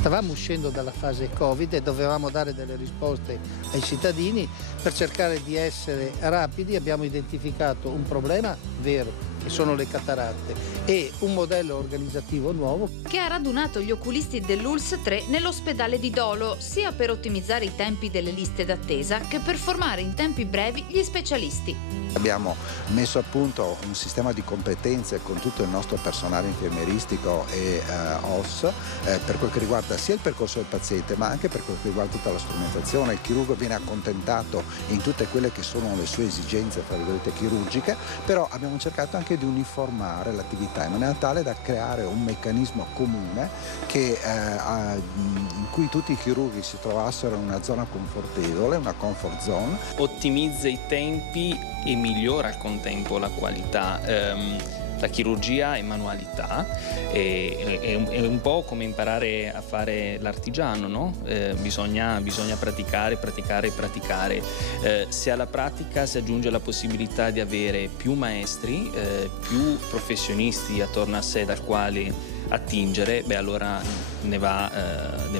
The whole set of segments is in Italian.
Stavamo uscendo dalla fase Covid e dovevamo dare delle risposte ai cittadini. Per cercare di essere rapidi abbiamo identificato un problema vero, che sono le cataratte, e un modello organizzativo nuovo che ha radunato gli oculisti dell'ULSS 3 nell'ospedale di Dolo, sia per ottimizzare i tempi delle liste d'attesa che per formare in tempi brevi gli specialisti. Abbiamo messo a punto un sistema di competenze con tutto il nostro personale infermieristico e OS per quel che riguarda sia il percorso del paziente ma anche per quel che riguarda tutta la strumentazione. Il chirurgo viene accontentato in tutte quelle che sono le sue esigenze, tra virgolette, chirurgiche, però abbiamo cercato anche di uniformare l'attività in maniera tale da creare un meccanismo comune che, in cui tutti i chirurghi si trovassero in una zona confortevole, una comfort zone. Ottimizza i tempi e migliora al contempo la qualità. La chirurgia è manualità, è un po' come imparare a fare l'artigiano, no? Bisogna praticare. Se alla pratica si aggiunge la possibilità di avere più maestri, più professionisti attorno a sé dal quale attingere, allora ne va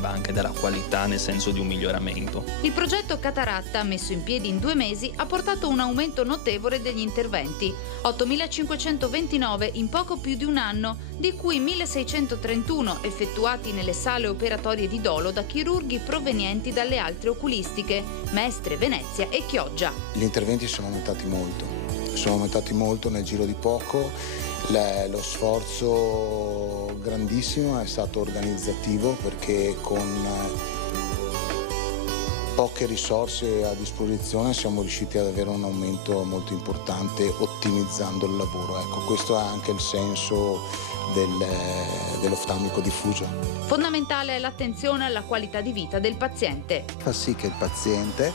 anche della qualità, nel senso di un miglioramento. Il progetto Cataratta, messo in piedi in 2 mesi, ha portato un aumento notevole degli interventi, 8.529 in poco più di un anno, di cui 1.631 effettuati nelle sale operatorie di Dolo da chirurghi provenienti dalle altre oculistiche, Mestre, Venezia e Chioggia. Gli interventi sono aumentati molto nel giro di poco. Lo sforzo grandissimo è stato organizzativo, perché con poche risorse a disposizione siamo riusciti ad avere un aumento molto importante ottimizzando il lavoro. Ecco, questo è anche il senso dell'oftalmico diffuso. Fondamentale è l'attenzione alla qualità di vita del paziente. Fa sì che il paziente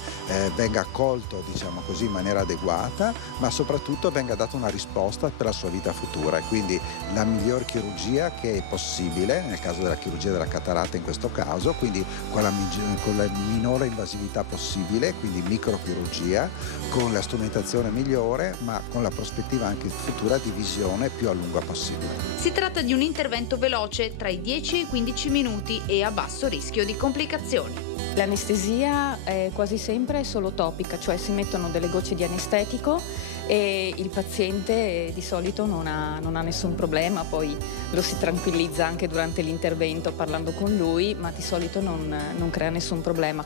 venga accolto, diciamo così, in maniera adeguata, ma soprattutto venga data una risposta per la sua vita futura, e quindi la miglior chirurgia che è possibile, nel caso della chirurgia della cataratta in questo caso, quindi con la minore invasività possibile, quindi microchirurgia, con la strumentazione migliore, ma con la prospettiva anche futura di visione più a lungo possibile. Si tratta di un intervento veloce, tra i 10 e i 15 minuti, e a basso rischio di complicazioni. L'anestesia è quasi sempre solo topica, cioè si mettono delle gocce di anestetico e il paziente di solito non ha nessun problema, poi lo si tranquillizza anche durante l'intervento parlando con lui, ma di solito non crea nessun problema.